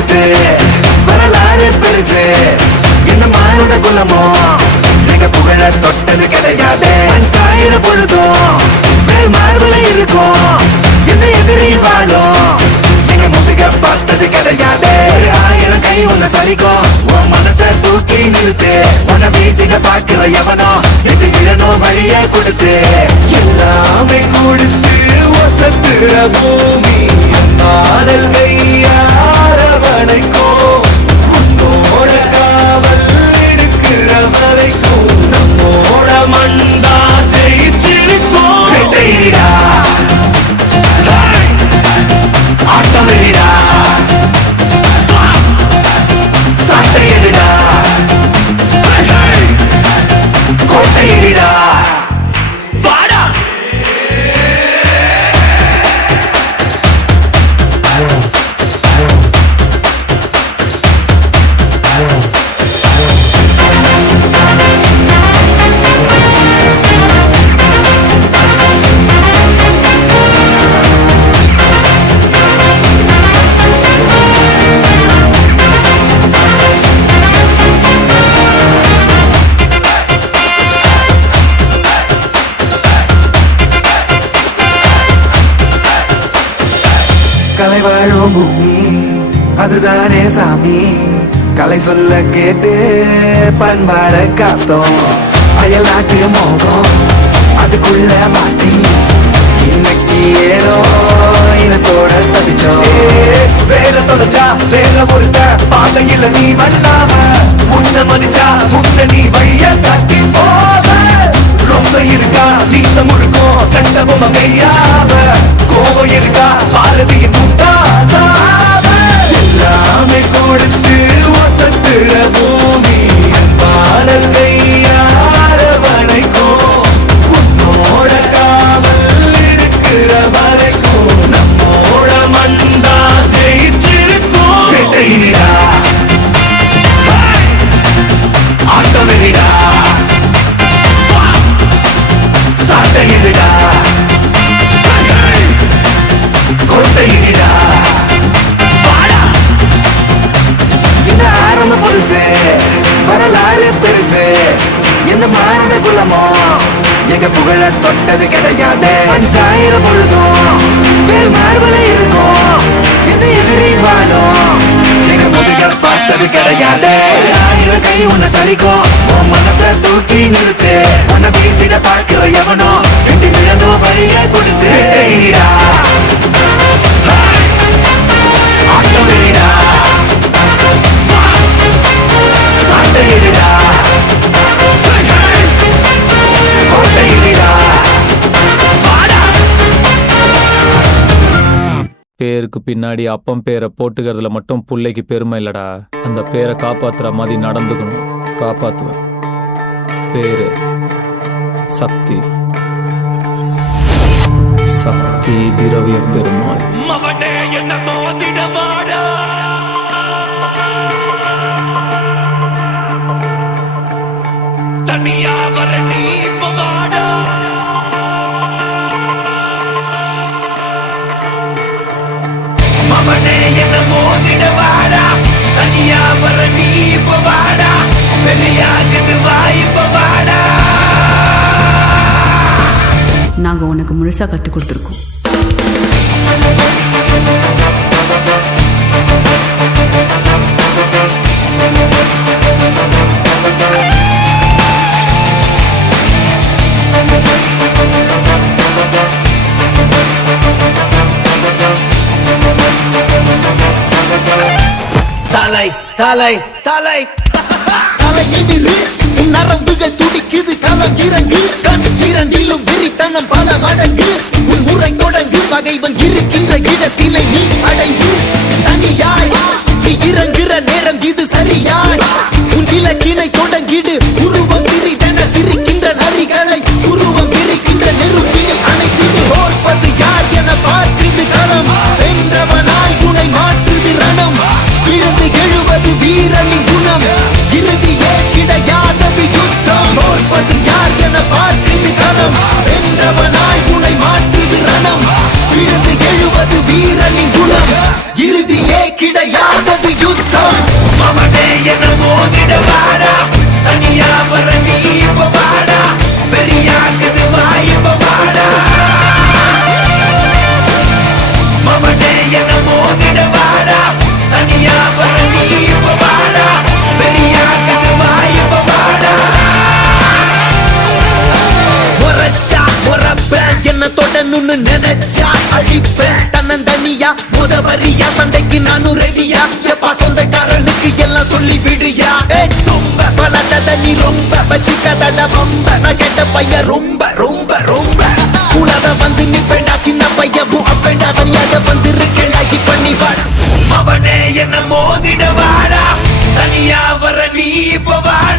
பெருசு வரலாறு பெருசு. என்ன மானுட குலமோ எங்க புகழ தொட்டது கிடையாது. சாயிர பொழுதும் வேல் மார்பல இருக்கும். என்ன எதிரி வாழும் எங்க முதுக பார்த்தது கிடையாது. ஆயிரம் கை உன்னை சரிக்கும். உன் மனச தூக்கி நிறுத்து. உன்னை வீசிட பாக்குற எவனோ எப்படி விழணும் வழிய கொடுத்து. எல்லாமே கொடுத்து வசத்துற பூமி நாடல் கை கலை வாழும் பூமி. அதுதானே சாமி. கலை சொல்ல கேட்டு பண்பாட காத்தோம். அயல் நாட்டு மோகம் அதுக்குள்ள மாட்டி. இன்னைக்கு ஏனோ இனத்தோட தவிச்சோம். வேற தொலைச்சா வேற ஒருத்த பாதையில நீ வல்லாம. முன்ன மதிச்சா முன்ன நீ வழிய காட்டி போ. ரோசை இருக்கா நீசம் இருக்கும் கண்ட மெய்யாவ. கோபம் இருக்கா பாரதிய முட்டாசாவ எல்லாமே கொடுத்து வசத்துற பூமி பாடல் இந்த புதுசு? வரலாறு பெருசு. எந்த மாறின குலமோ? எங்க புகழ தொட்டது கிடையாது. சாயிர பொழுதும் வேல் மார்பல இருக்கும். என்ன எதிரி வாழும்? எங்க முதுக பார்த்தது கிடையாது. ஆயிரம் கை உன்னை சரிக்கும். உன் மனச தூக்கி நிறுத்து. உன்னை பேசிட பார்க்கிற எவனோ? ரெண்டு விழனோ வழிய கொடுத்து. பேருக்கு பின்னாடி அப்பம் பேரை போட்டுக்கிறதுல மட்டும் புள்ளைக்கு பெருமை இல்லடா. அந்த பேரை காப்பாத்துற மாதிரி நடந்துக்கணும். காப்பாத்துவேன். பேரு சக்தி. சக்தி திரவிய பெருமாள். தனியா வர நீ இப்ப நாங்க உனக்கு முழுசா கத்து கொடுத்துருக்கோம் தலை தலை தலை தலையினிரு உன் நரம்புகள் துடிக்குது களம் இறங்கு. கண் இரண்டிலும் விரித்தனம் பல மடங்கு. உன் முறை தொடங்கு பகைவன் இருக்கின்ற இடத்திலே நீ அடைந்து. தனியாய் நீ இறங்குற நேரம் இது சரியாய். உன் இலக்கினை தொடங்கிடு சொல்லி விடுயா சும்ப சொம்ப பலட்டத நீ ரொம்ப வச்சுக்கதட பம்ப நான் கேட்ட பையன் ரொம்ப ரொம்ப ரொம்ப. உலக வந்து நிப்பேண்டா சின்ன பையன் பூ அப்பேண்டா தனியாக வந்து இருக்கேண்டா இப்ப நீ வாடா. அவனே என்ன மோதிட வாடா. தனியா வர நீ இப்ப வாடா.